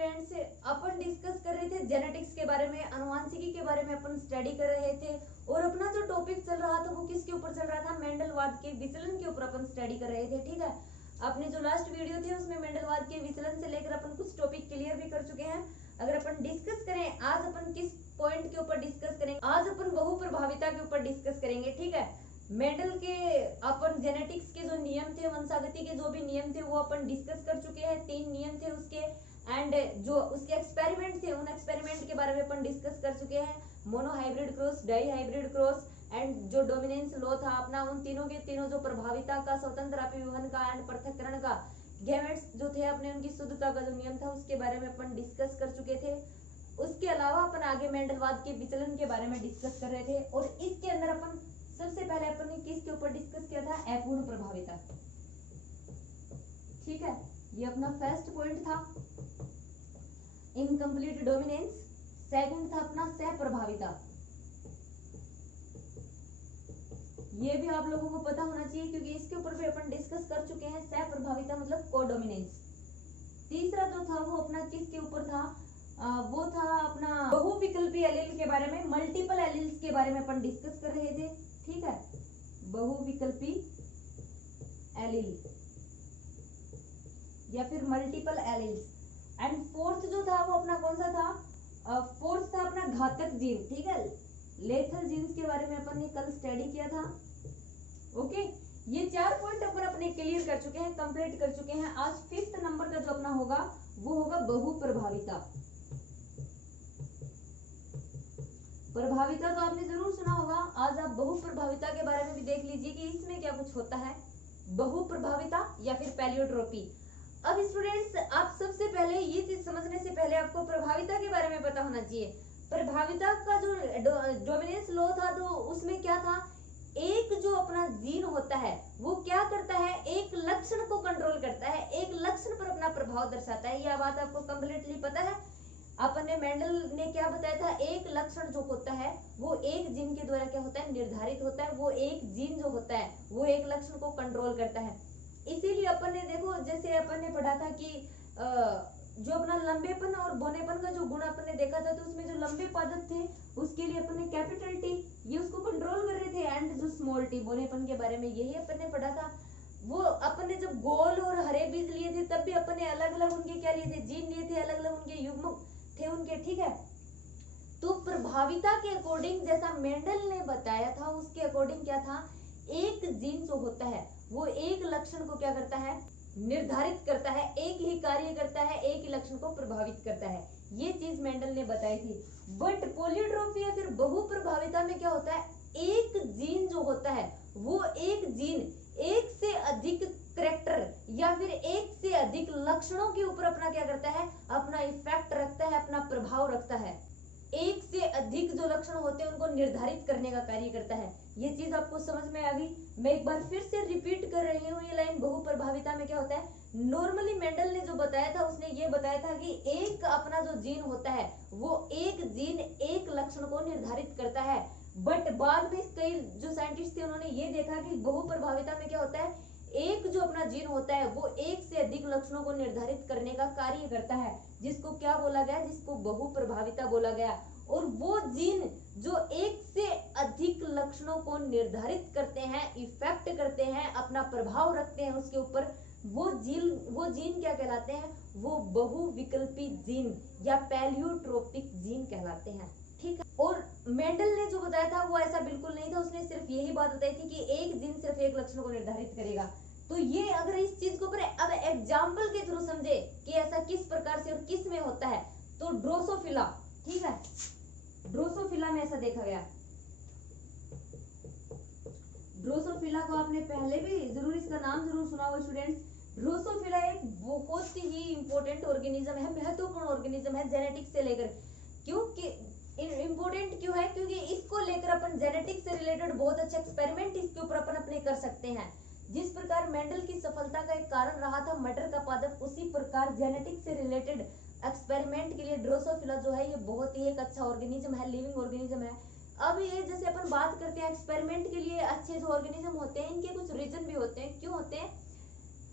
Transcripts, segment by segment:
Students, अपन discuss कर रहे थे जेनेटिक्स के बारे में, अनुवांशिकी के बारे में अपन स्टडी कर रहे थे। और अपना जो टॉपिक चल रहा था वो किसके ऊपर चल रहा था? मेंडलवाद के विचलन के ऊपर अपन स्टडी कर रहे थे। ठीक है, अपने जो लास्ट वीडियो थे उसमें मेंडलवाद के विचलन से लेकर अपन कुछ टॉपिक क्लियर भी कर चुके हैं। अगर अपन डिस्कस करें आज अपन किस पॉइंट के ऊपर डिस्कस करेंगे, आज अपन बहुप्रभाविता के ऊपर डिस्कस करेंगे। ठीक है, मेंडल के अपन जेनेटिक्स के जो नियम थे, वंशागति के जो भी नियम थे वो अपन डिस्कस कर चुके हैं। 3 नियम थे उसके, एंड जो उसके एक्सपेरिमेंट थे उन एक्सपेरिमेंट के बारे में अपन डिस्कस कर चुके हैं। Monohybrid cross, dihybrid cross and जो डोमिनेंस लॉ था अपना, उन तीनों के तीनों जो प्रभाविता का, स्वतंत्र अभिविभन का एंड पृथक्करण का, गैमेट्स जो थे अपने उनकी शुद्धता का जो नियम था उसके बारे में अपन डिस्कस कर चुके थे। उसके अलावा अपन आगे मेंडलवाद के विचलन के बारे में डिस्कस कर रहे थे। और इसके अंदर अपन सबसे पहले अपन ने किसके ऊपर डिस्कस किया था? अपूर्ण प्रभाविता। ठीक है, ये अपना फर्स्ट पॉइंट था, इनकम्प्लीट डोमिनेंस। सेकंड था अपना सहप्रभाविता, ये भी आप लोगों को पता होना चाहिए क्योंकि इसके ऊपर भी अपन डिस्कस कर चुके हैं। सहप्रभाविता मतलब कोडोमिनेंस। तीसरा जो था वो अपना किसके ऊपर था? वो था अपना बहुविकल्पी एलील के बारे में, मल्टीपल एलील्स के बारे में अपन डिस्कस कर रहे थे। ठीक है, बहुविकल्पी एलील या फिर मल्टीपल एलील्स। एंड फोर्थ जो था वो अपना कौन सा था? फोर्थ था अपना घातक जीन। ठीक है, लेथल जीन्स के बारे में अपन ने कल स्टडी किया था। ओके, ये 4 पॉइंट अपन अपने क्लियर कर चुके हैं, कंप्लीट कर चुके हैं। आज 5th नंबर का जो अपना होगा वो होगा बहुप्रभाविता। प्रभाविता तो आपने जरूर सुना होगा, आज आप बहुप्रभाविता के बारे में भी देख लीजिए कि इसमें क्या कुछ होता है, बहुप्रभाविता या फिर पैलियोट्रोपी। अब स्टूडेंट्स, आप सबसे पहले ये चीज समझने से पहले आपको प्रभाविता के बारे में पता होना चाहिए। प्रभाविता का जो डोमिनेंस लॉ था तो उसमें क्या था? एक जो अपना जीन होता है वो क्या करता है? एक लक्षण को कंट्रोल करता है, एक लक्षण पर अपना प्रभाव दर्शाता है। यह बात आपको कंप्लीटली पता है। अपन ने मेंडल ने क्या बताया था? एक लक्षण जो होता है वो एक जीन के द्वारा क्या होता है? निर्धारित होता है। वो एक जीन जो होता है वो एक लक्षण को कंट्रोल करता है। इसीलिए अपन ने देखो, जैसे अपन ने पढ़ा था कि जो अपना लंबेपन और बोनेपन का जो गुण अपन ने देखा था, तो उसमें जो लंबे पादप थे उसके लिए अपन ने कैपिटल टी ये उसको कंट्रोल कर रहे थे, एंड जो स्मॉल टी बोनेपन के बारे में यही अपन ने पढ़ा था। वो अपन ने जब गोल और हरे बीज लिए थे तब भी अपन ने अलग अलग उनके क्या लिए थे? जीन लिए थे, अलग अलग उनके युग्म थे उनके। ठीक है, तो प्रभाविता के अकॉर्डिंग जैसा मेंडल ने बताया था उसके अकॉर्डिंग क्या था? एक जीन जो होता है वो एक लक्षण को क्या करता है? निर्धारित करता है, एक ही कार्य करता है, एक ही लक्षण को प्रभावित करता है। ये चीज मेंडल ने बताई थी। बट पॉलीट्रोफी या फिर बहुप्रभाविता में क्या होता है? एक जीन जो होता है वो एक जीन एक से अधिक कैरेक्टर या फिर एक से अधिक लक्षणों के ऊपर अपना क्या करता है? अपना इफेक्ट रखता है, अपना प्रभाव रखता है। एक से अधिक जो लक्षण होते हैं उनको निर्धारित करने का कार्य करता है। ये चीज आपको समझ में आ गई? मैं एक बार फिर से रिपीट कर रही हूँ ये लाइन। बहुप्रभाविता में क्या होता है? नॉर्मली मेंडल ने जो बताया था उसने ये बताया था कि एक अपना जो जीन होता है वो एक जीन एक लक्षण को निर्धारित करता है। बट बाद में कई जो साइंटिस्ट थे उन्होंने ये देखा कि बहुप्रभाविता में क्या होता है? एक जो अपना जीन होता है वो एक से अधिक लक्षणों को निर्धारित करने का कार्य करता है, जिसको क्या बोला गया? जिसको बहुप्रभाविता बोला गया। और वो जीन जो एक से अधिक लक्षणों को निर्धारित करते हैं, इफेक्ट करते हैं, अपना प्रभाव रखते हैं उसके ऊपर, वो जीन क्या कहलाते हैं? वो बहुविकल्पी जीन या पैलियोट्रोपिक जीन कहलाते हैं। ठीक है, और मेंडल ने जो बताया था वो ऐसा बिल्कुल नहीं था। उसने सिर्फ यही बात बताई थी कि एक जीन सिर्फ एक लक्षण को निर्धारित करेगा। तो ये अगर इस चीज को अब एग्जाम्पल के थ्रू समझे कि ऐसा किस प्रकार से और किस में होता है, तो ड्रोसोफिला। ठीक है, ड्रोसोफिला में ऐसा देखा गया। ड्रोसोफिला को आपने पहले भी जरूर इसका नाम जरूर सुना होगा स्टूडेंट्स। ड्रोसोफिला एक बहुत ही इंपॉर्टेंट ऑर्गेनिज्म है, महत्वपूर्ण ऑर्गेनिज्म है जेनेटिक्स से लेकर। क्योंकि इंपॉर्टेंट क्यों है? क्योंकि इसको लेकर अपन जेनेटिक्स से रिलेटेड बहुत अच्छे एक्सपेरिमेंट इसके ऊपर अपन अपने कर सकते हैं। जिस प्रकार मेंडल की सफलता का एक कारण रहा था मटर का पादप, उसी प्रकार जेनेटिक्स से रिलेटेड एक्सपेरिमेंट के लिए ड्रोसोफिला जो है ये बहुत ही एक अच्छा ऑर्गेनिज्म है, लिविंग ऑर्गेनिज्म है। अब ये जैसे अपन बात करते हैं एक्सपेरिमेंट के लिए अच्छे जो ऑर्गेनिज्म होते हैं इनके कुछ रीजन भी होते हैं। क्यों होते हैं?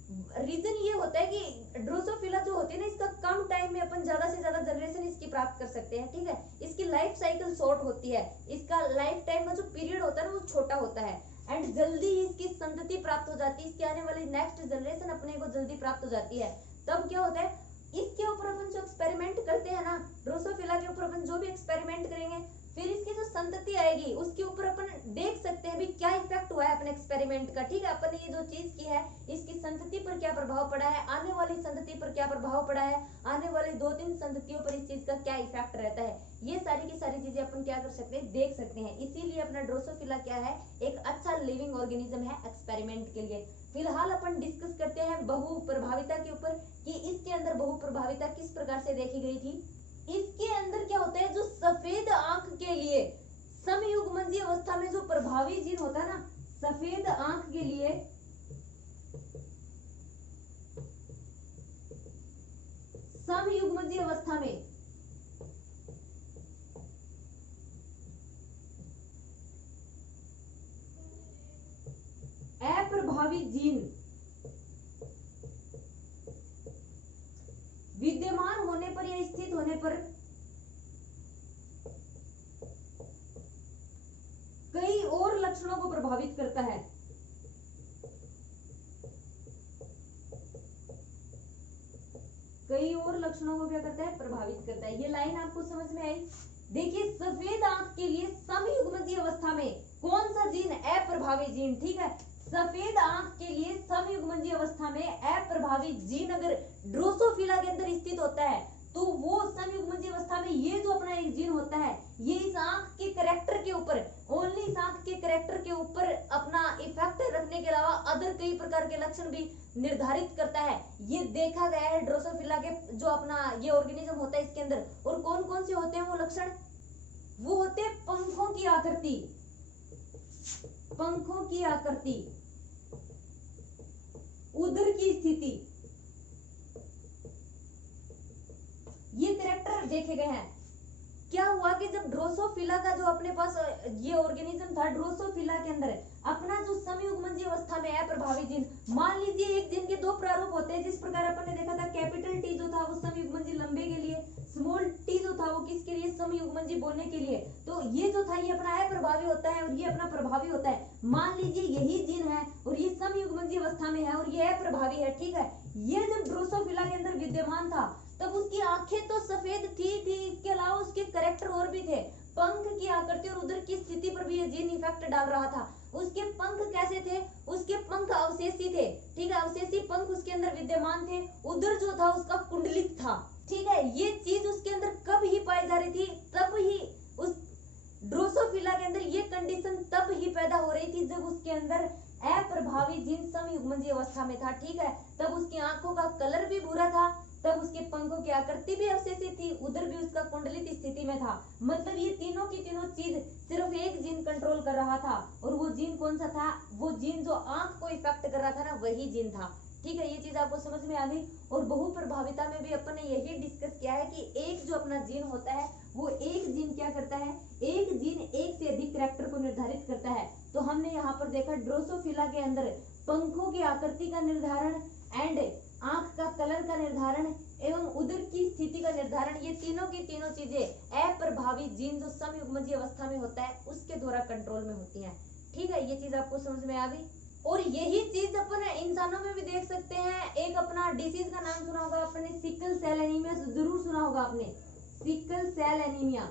रीजन ये होता है कि ड्रोसोफिला जो होती है ना, इसका कम टाइम में अपन ज्यादा से ज्यादा जनरेशन इसकी प्राप्त कर सकते हैं, ठीक है। इसकी लाइफ साइकिल शॉर्ट होती है, इसका लाइफ टाइम का जो पीरियड होता है ना वो छोटा होता है, एंड जल्दी ही इसकी संतति प्राप्त हो जाती है, इसकी आने वाली नेक्स्ट जनरेशन अपने को जल्दी प्राप्त हो जाती है। तब क्या होता है, इसके ऊपर अपन जो एक्सपेरिमेंट करते हैं ना, ड्रोसोफिला के ऊपर अपन जो भी एक्सपेरिमेंट करेंगे, फिर इसकी जो संतति आएगी उसके ऊपर अपन देख सकते हैं भी क्या इफेक्ट हुआ है अपने एक्सपेरिमेंट का, ठीक है। अपन ने ये जो चीज की है इसकी संतति पर क्या प्रभाव पड़ा है, आने वाली संतति पर क्या प्रभाव पड़ा है, आने वाली 2-3 संततियों पर इस चीज का क्या इफेक्ट रहता है, ये सारी की सारी चीजें अपन क्या कर सकते हैं, देख सकते हैं। इसीलिए अपना ड्रोसोफिला क्या है, एक अच्छा लिविंग ऑर्गेनिज्म है एक्सपेरिमेंट के लिए। फिलहाल अपन डिस्कस करते हैं बहु प्रभाविता के ऊपर कि इसके अंदर बहु प्रभाविता किस प्रकार से देखी गई थी। इसके अंदर क्या होता है, जो सफेद आंख के लिए समयुग्मजीय अवस्था में जो प्रभावी जीन होता है ना, सफेद आंख के लिए समयुग्मजीय अवस्था में अप्रभावी जीन विद्यमान होने पर या स्थित होने पर कई और लक्षणों को प्रभावित करता है। कई और लक्षणों को क्या करता है, प्रभावित करता है। ये लाइन आपको समझ में आई। देखिए सफेद आंख के लिए समयुग्मजीय अवस्था में कौन सा जीन, अप्रभावी जीन, ठीक है। सफेद आंख के लिए समयुग्मजीय अवस्था में अप्रभावी जीन अगर ड्रोसोफिला के अंदर स्थित होता है तो वो समयुग्मजीय अवस्था में ये जो अपना एक जीन होता है ये इस आंख के कैरेक्टर के ऊपर, ओनली इस आंख के कैरेक्टर के ऊपर अपना इफेक्ट रखने के अलावा अदर कई प्रकार के लक्षण भी निर्धारित करता है। ये देखा गया है ड्रोसोफिला के जो अपना ये ऑर्गेनिज्म होता है इसके अंदर। और कौन कौन से होते हैं वो लक्षण, वो होते हैं पंखों की आकृति, पंखों की आकृति, उदर की स्थिति, ये कैरेक्टर देखे गए हैं। क्या हुआ कि जब ड्रोसोफिला का जो अपने पास ये ऑर्गेनिज्म था, ड्रोसोफिला के अंदर अपना जो समयुग्मजीय अवस्था में अप्रभावी जीन, मान लीजिए एक जीन के दो प्रारूप होते हैं, जिस प्रकार अपन ने देखा था कैपिटल टी जो था वो समयुग्मजीय लंबे के लिए, स्मॉल टी जो था वो किसके लिए, समयुग्मजीय बोलने के लिए। तो ये जो था ये अपना अप्रभावी होता है और ये अपना प्रभावी होता है। मान लीजिए यही जीन है और ये समयुग्मजीय अवस्था में है और ये अप्रभावी है, ठीक है। ये जब ड्रोसोफिला के अंदर विद्यमान था तब उसकी आंखें तो सफेद थी, इसके अलावा उसके कैरेक्टर और भी थे। पंख की आकृति और उदर की स्थिति पर भी ये जीन इफेक्ट डाल रहा था। उसके पंख कैसे थे, उसके पंख अवशेषी थे, ठीक है, अवशेषी पंख उसके अंदर विद्यमान थे। उदर जो था उसका कुंडलित था, ठीक है। ये चीज उसके अंदर कब ही पाई जा रही थी, तब ही उस ड्रोसोफिला के अंदर ये कंडीशन तब ही पैदा हो रही थी जब उसके अंदर अप्रभावी जीन समयुग्मजीय अवस्था में था, ठीक है। तब उसकी आंखों का कलर भी भूरा था, तब उसके पंखों की आकृति भी अवशेषी थी, उधर भी उसका कुंडलित स्थिति में था। मतलब ये तीनों की तीनों चीज सिर्फ एक जीन कंट्रोल कर रहा था। और वो जीन कौन सा था, वो जीन जो आंख को इफेक्ट कर रहा था ना, वही जीन था, ठीक है। ये चीज आपको समझ में आ गई। और बहु प्रभाविता में भी अपन ने यही डिस्कस किया है कि एक जो अपना जीन होता है वो एक जीन क्या करता है, एक जीन एक से अधिक कैरेक्टर को निर्धारित करता है। तो हमने यहाँ पर देखा ड्रोसोफिला के अंदर पंखों की आकृति का निर्धारण एंड आंख का कलर का निर्धारण एवं उदर की स्थिति का निर्धारण, ये तीनों की तीनों चीजें अप्रभावी जीन जो समयुग्मजीय अवस्था में होता है उसके द्वारा कंट्रोल में होती हैं, ठीक है। ये चीज आपको समझ में आ गई। और यही चीज अपन इंसानों में भी देख सकते हैं। एक अपना डिसीज का नाम सुना होगा आपने, सिकल सेल एनीमिया, जरूर सुना होगा आपने, सिकल सेल एनीमिया,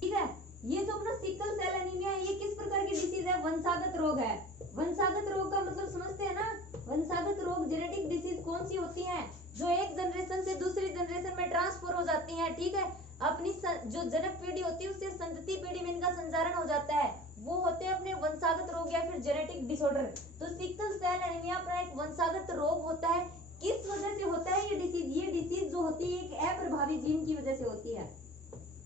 ठीक है। ये जो अपना सिकल सेल एनीमिया है ये किस प्रकार की डिसीज है, वंशागत रोग है। वंशागत रोग का मतलब समझते हैं ना, वंशागत रोग जेनेटिक डिसीज कौन सी होती हैं, जो एक जनरेशन से दूसरी जनरेशन में ट्रांसफर हो जाती हैं, ठीक है। अपनी जो जनक पीढ़ी होती है उससे संतति पीढ़ी में इनका संचारण हो जाता है, वो होते हैं अपने वंशागत रोग या फिर जेनेटिक डिसऑर्डर। तो सिकल सेल एनीमिया अपना एक वंशागत रोग होता है। किस वजह से होता है ये डिसीज, ये डिसीज जो होती है एक अप्रभावी जीन की वजह से होती है,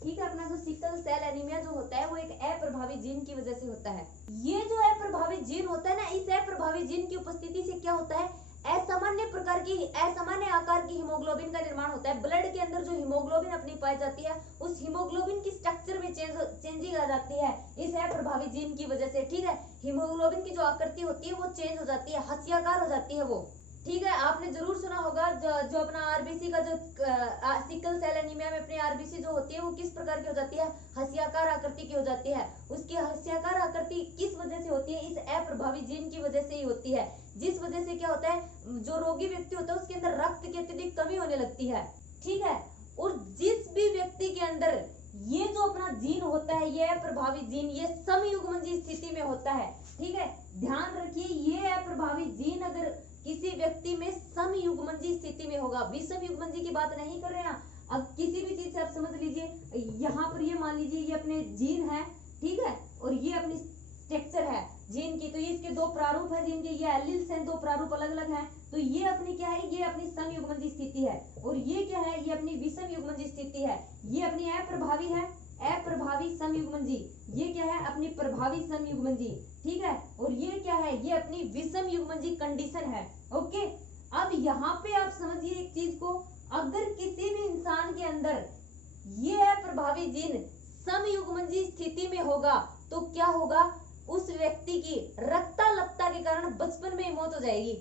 ठीक है। अपना जो सिकल सेल एनीमिया जो होता है वो एक अप्रभावी जीन की वजह से होता है। ये जो अप्रभावी जीन होता है ना, इस अप्रभावी जीन की उपस्थिति से क्या होता है, असामान्य प्रकार की, असामान्य आकार की हीमोग्लोबिन का निर्माण होता है। ब्लड के अंदर जो हीमोग्लोबिन अपनी पाई जाती है उस हीमोग्लोबिन की स्ट्रक्चर में चेंजिंग आ जाती है इस अप्रभावी जीन की वजह से, ठीक है। हीमोग्लोबिन की जो आकृति होती है वो चेंज हो जाती है, हंसियाकार हो जाती है वो, ठीक है, आपने जरूर सुना होगा जो अपना आरबीसी का जो सिकल सेल एनीमिया में अपनी आरबीसी जो होती है वो किस प्रकार की हो जाती है, हसियाकार आकृति की हो जाती है। उसकी हसियाकार आकृति किस वजह से होती है, इस अप्रभावी जीन की वजह से ही होती है, जिस वजह से क्या होता है, जो रोगी व्यक्ति होता है उसके अंदर रक्त की अत्यधिक कमी होने लगती है। ठीक है, और जिस भी व्यक्ति के अंदर ये जो अपना जीन होता है, ये अप्रभावी जीन, ये समयुग्मनजी स्थिति में होता है। ठीक है, ध्यान रखिए, ये अप्रभावी जीन अगर किसी व्यक्ति में समयुग्मनजी स्थिति में होगा, विषम युग्मनजी की बात नहीं कर रहे हैं। अब किसी भी चीज से आप समझ लीजिए, यहाँ पर ये मान लीजिए ये अपने जीन है, ठीक है, और ये अपनी स्ट्रक्चर है जीन की, तो ये इसके दो प्रारूप है जीन के, ये एलील्स हैं, दो प्रारूप अलग अलग हैं, तो ये अपनी क्या है, ये अपनी समयुग्मनजी स्थिति है, और ये क्या है, ये अपनी विषम युग्मनजी स्थिति है। ये अपनी अप्रभावी है, अप्रभावी समयुग्मनजी, ये क्या है, अपनी प्रभावी समयुग्मनजी। ठीक है, और ये क्या है, ये अपनी विषम युग्मनजी कंडीशन है। ओके, अब यहाँ पे आप समझिए एक चीज को, अगर किसी भी इंसान के अंदर ये अप्रभावी जीन समयुग्मनजी स्थिति में होगा तो क्या होगा, उस व्यक्ति की रक्ताल्पता के कारण बचपन में ही मौत हो जाएगी।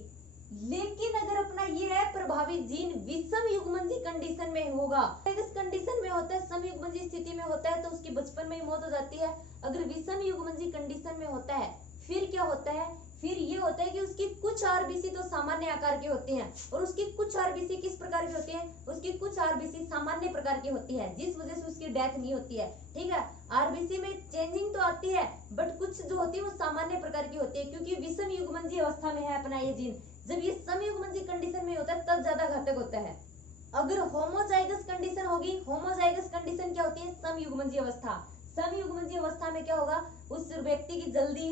लेकिन अगर अपना ये अप्रभावी जीन विषम युग्मनजी कंडीशन में होगा, इस कंडीशन में होता है, समयुग्मनजी स्थिति में होता है तो उसकी बचपन में ही मौत हो जाती है। अगर विषम युग्मनजी कंडीशन में होता है फिर क्या होता है, फिर ये होता है कि उसकी कुछ आरबीसी तो सामान्य आकार की होती हैं, और उसकी कुछ आरबीसी किस प्रकार की होती है, उसकी कुछ आरबीसी सामान्य प्रकार की होती है, जिस वजह से उसकी डेथ नहीं होती है। ठीक है, आरबीसी में चेंजिंग तो आती है बट कुछ जो होती है वो सामान्य प्रकार की होती है, क्योंकि विषम युग्मनजी अवस्था में है अपना ये जीन। जब ये समयुग्मनजी कंडीशन में होता है तब ज्यादा घातक होता है। अगर होमोजाइगस कंडीशन होगी, होमोजाइगस कंडीशन क्या होती है, समयुग्मनजी अवस्था। समयुग्मनजी अवस्था में क्या होगा, उस व्यक्ति की जल्दी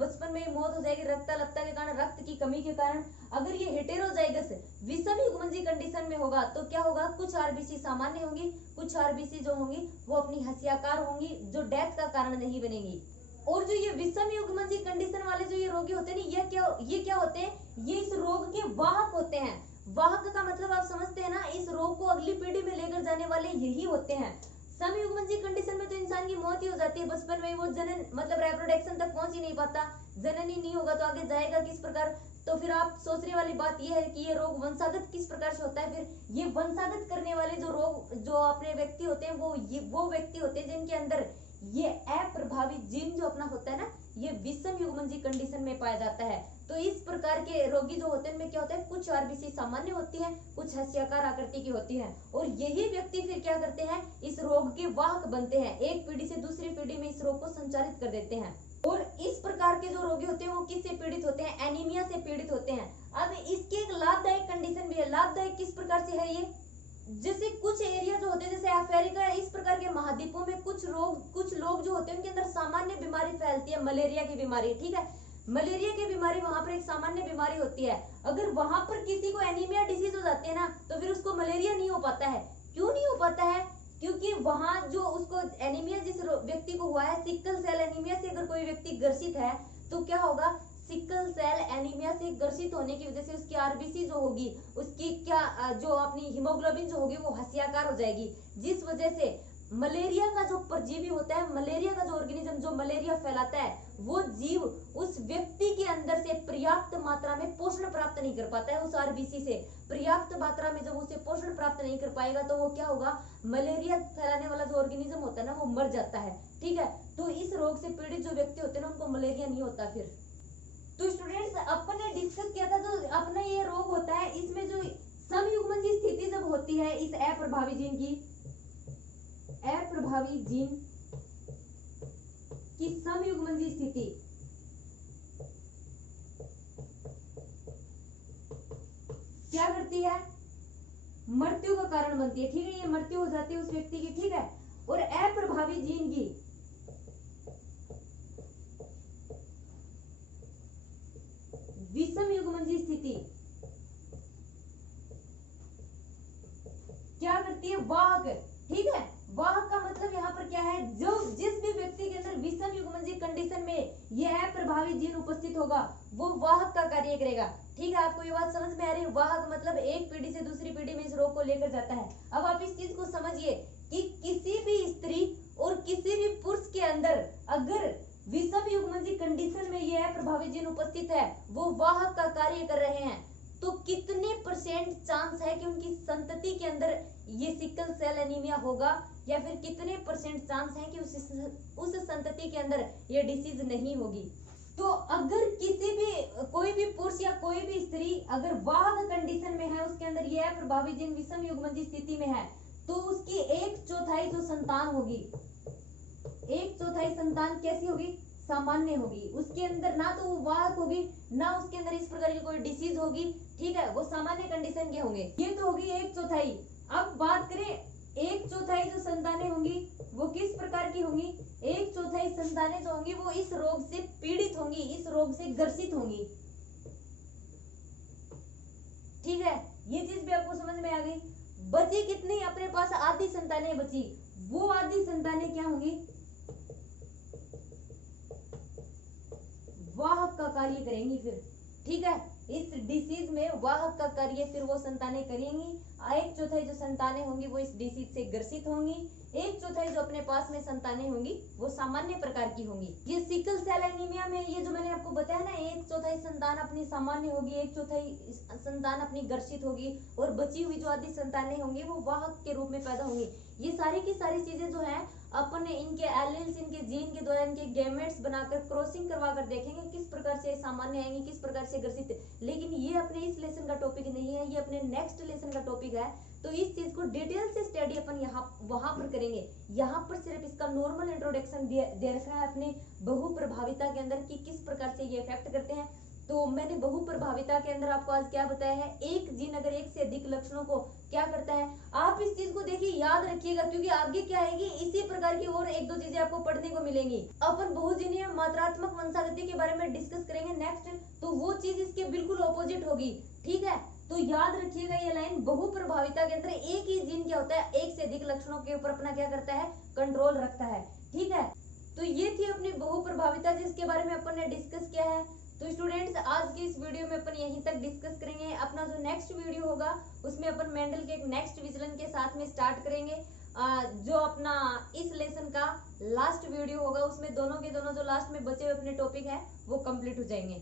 बचपन में ही मौत हो जाएगी रक्ताल्पता के कारण, रक्त की कमी के कारण। अगर ये हेटेरोजाइगस विषम युग्मनजी कंडीशन में होगा तो क्या होगा, कुछ आरबीसी सामान्य होंगी, कुछ आरबीसी जो होंगी वो अपनी हसियाकार होंगी, जो डेथ का कारण नहीं बनेगी। और जो ये विषम युग्मनजी कंडीशन वाले जो ये रोगी होते हैं, ये क्या होते हैं, ये इस रोग के वाहक होते हैं। वाहक का मतलब आप समझते हैं ना, इस रोग को अगली पीढ़ी में लेकर जाने वाले यही होते हैं। समयुग्मनजी कंडीशन में तो इंसान की मौत ही हो जाती है बचपन में, वो जनन मतलब रिप्रोडक्शन तक पहुंच ही नहीं पाता, जनन ही नहीं होगा तो आगे जाएगा किस प्रकार। तो फिर आप सोचने वाली बात यह है कि ये रोग वंशागत किस प्रकार से होता है। फिर ये वंशागत करने वाले जो रोग जो अपने व्यक्ति होते हैं वो व्यक्ति होते हैं जिनके अंदर ये अप्रभावी जीन जो अपना होता है ना, ये विषम युग्मनजी कंडीशन में पाया जाता है। तो इस प्रकार के रोगी जो होते हैं इनमें क्या होता है, कुछ आरबीसी सामान्य होती है, कुछ हसियाकार आकृति की होती है, और यही व्यक्ति फिर क्या करते हैं, इस रोग के वाहक बनते हैं, एक पीढ़ी से दूसरी पीढ़ी में इस रोग को संचारित कर देते हैं। और इस प्रकार के जो रोगी होते हैं वो किससे पीड़ित होते हैं, एनीमिया से पीड़ित होते हैं। अब इसकी एक लाभदायक कंडीशन भी है। लाभदायक किस प्रकार से है ये, जैसे कुछ एरिया जो होते हैं जैसे अफ्रीका, इस प्रकार के महाद्वीपों में कुछ लोग जो होते हैं उनके अंदर सामान्य बीमारी फैलती है, मलेरिया की बीमारी। ठीक है, मलेरिया की बीमारी वहां पर एक सामान्य बीमारी होती है। अगर वहां पर किसी को एनीमिया डिसीज हो जाती है ना तो फिर उसको मलेरिया नहीं हो पाता है। क्यों नहीं हो पाता है, क्योंकि वहां जो उसको एनीमिया जिस व्यक्ति को हुआ है, सिकल सेल एनीमिया से अगर कोई व्यक्ति ग्रसित है तो क्या होगा, सिकल सेल एनीमिया से ग्रसित होने की वजह से उसकी आरबीसी जो होगी, उसकी क्या जो अपनी हीमोग्लोबिन जो होगी वो हसियाकार हो जाएगी, जिस वजह से मलेरिया का जो परजीवी होता है, मलेरिया का जो ऑर्गेनिज्म जो मलेरिया फैलाता है, वो जीव उस व्यक्ति के अंदर से पर्याप्त मात्रा में पोषण प्राप्त नहीं कर पाता है। उस आरबीसी से पर्याप्त मात्रा में जब उसे पोषण प्राप्त नहीं कर पाएगा तो वो क्या होगा, मलेरिया फैलाने वाला जो ऑर्गेनिज्म होता है ना वो मर जाता है। ठीक है, तो इस रोग से पीड़ित जो व्यक्ति होते हैं ना उनको मलेरिया नहीं होता। फिर तो स्टूडेंट्स अपन ने डिस्कस किया था, जो अपना ये रोग होता है इसमें जो समयुग्मनजी स्थिति जब होती है इस अप्रभावी जीन की, अप्रभावी जीन की समयुग्मनजी स्थिति क्या करती है, मृत्यु का कारण बनती है। ठीक है, ये मृत्यु हो जाती है उस व्यक्ति की। ठीक है, और अप्रभावी जीन की विषम युग्मनजी स्थिति क्या करती है, वाहक। ठीक है, वाहक का मतलब यहाँ पर क्या है, जो जिस भी व्यक्ति के अंदर विषम युग्मनजी कंडीशन में यह अप्रभावी जीन उपस्थित होगा वो वाहक का कार्य करेगा। ठीक है, आपको ये बात समझ में आ रही है, वाहक मतलब एक पीढ़ी से दूसरी पीढ़ी में इस रोग को लेकर जाता है। अब आप इस चीज को समझिए कि किसी भी स्त्री और किसी भी पुरुष के अंदर अगर विषम युग्मनजी कंडीशन में यह अप्रभावी जीन उपस्थित है, वो वाहक का कार्य कर रहे हैं, तो कितने परसेंट चांस है कि उनकी संतति के अंदर ये सिकल सेल एनीमिया होगा, या फिर कितने परसेंट चांस है कि उस संतति के अंदर ये डिसीज नहीं होगी। तो अगर किसी भी कोई भी पुरुष या कोई भी स्त्री अगर वाहक कंडीशन में है, उसके अंदर ये प्रभावी जीन विषम युग्मज स्थिति में है, तो उसकी 1/4 जो संतान होगी, 1/4 संतान कैसी होगी, सामान्य होगी। उसके अंदर ना तो वो वाहक होगी, ना उसके अंदर इस प्रकार की कोई डिसीज होगी, ठीक है, वो सामान्य कंडीशन के होंगे। ये तो होगी 1/4। अब बात करें 1/4 जो संतानें होंगी वो किस प्रकार की होंगी, 1/4 संतानें जो होंगी वो इस रोग से पीड़ित होंगी, इस रोग से ग्रसित होंगी, ठीक है। ये चीज भी आपको समझ में आ गई। बची कितनी, अपने पास आधी संतानें बची, वो आधी संतानें क्या होंगी, वाहक का कार्य करेंगी फिर, ठीक है। इस डिसीज में वाहक का कार्य फिर वो संतानें करेंगी। 1/4 जो संतानें होंगी वो इस डिसीज से ग्रसित होंगी, 1/4 जो अपने पास में संतानें होंगी वो सामान्य प्रकार की होंगी। ये सिकल सेल एनीमिया में ये जो मैंने आपको बताया ना, 1/4 संतान अपनी सामान्य होगी, 1/4 संतान अपनी ग्रसित होगी, और बची हुई जो आधी संतानें होंगी वो वाहक के रूप में पैदा होंगी। ये सारी की सारी चीजें जो है अपन इनके एलील्स, इनके जीन के द्वारा इनके गैमेट्स बनाकर क्रॉसिंग करवा कर देखेंगे किस प्रकार से सामान्य आएंगे, किस प्रकार से ग्रसित। लेकिन ये अपने इस लेसन का टॉपिक नहीं है, ये अपने नेक्स्ट लेसन का टॉपिक है। तो इस चीज को डिटेल से स्टडी अपन यहाँ वहां पर करेंगे। यहाँ पर सिर्फ इसका नॉर्मल इंट्रोडक्शन दे रखा है अपने बहु प्रभाविता के अंदर कि किस प्रकार से ये इफेक्ट करते हैं। तो मैंने बहु प्रभाविता के अंदर आपको आज क्या बताया है, एक जीन अगर एक से अधिक लक्षणों को क्या करता है, आप इस चीज को देखिए, याद रखिएगा, क्योंकि आगे क्या आएगी इसी प्रकार की और एक दो चीजें आपको पढ़ने को मिलेंगी। अपन बहुजीनीय मात्रात्मक वंशागति के बारे में डिस्कस करेंगे नेक्स्ट, तो वो चीज इसके बिल्कुल ऑपोजिट होगी, ठीक है। तो याद रखिएगा ये लाइन, बहु प्रभाविता के अंदर एक ही जीन क्या होता है, एक से अधिक लक्षणों के ऊपर अपना क्या करता है, कंट्रोल रखता है, ठीक है। तो ये थी अपनी बहु प्रभाविता जिसके बारे में अपन ने डिस्कस किया है। तो स्टूडेंट्स आज की इस वीडियो में अपन यहीं तक डिस्कस करेंगे। अपना जो नेक्स्ट वीडियो होगा उसमें अपन मेंडल के एक नेक्स्ट विचलन के साथ में स्टार्ट करेंगे। जो अपना इस लेसन का लास्ट वीडियो होगा उसमें दोनों के दोनों जो लास्ट में बचे हुए अपने टॉपिक है वो कंप्लीट हो जाएंगे।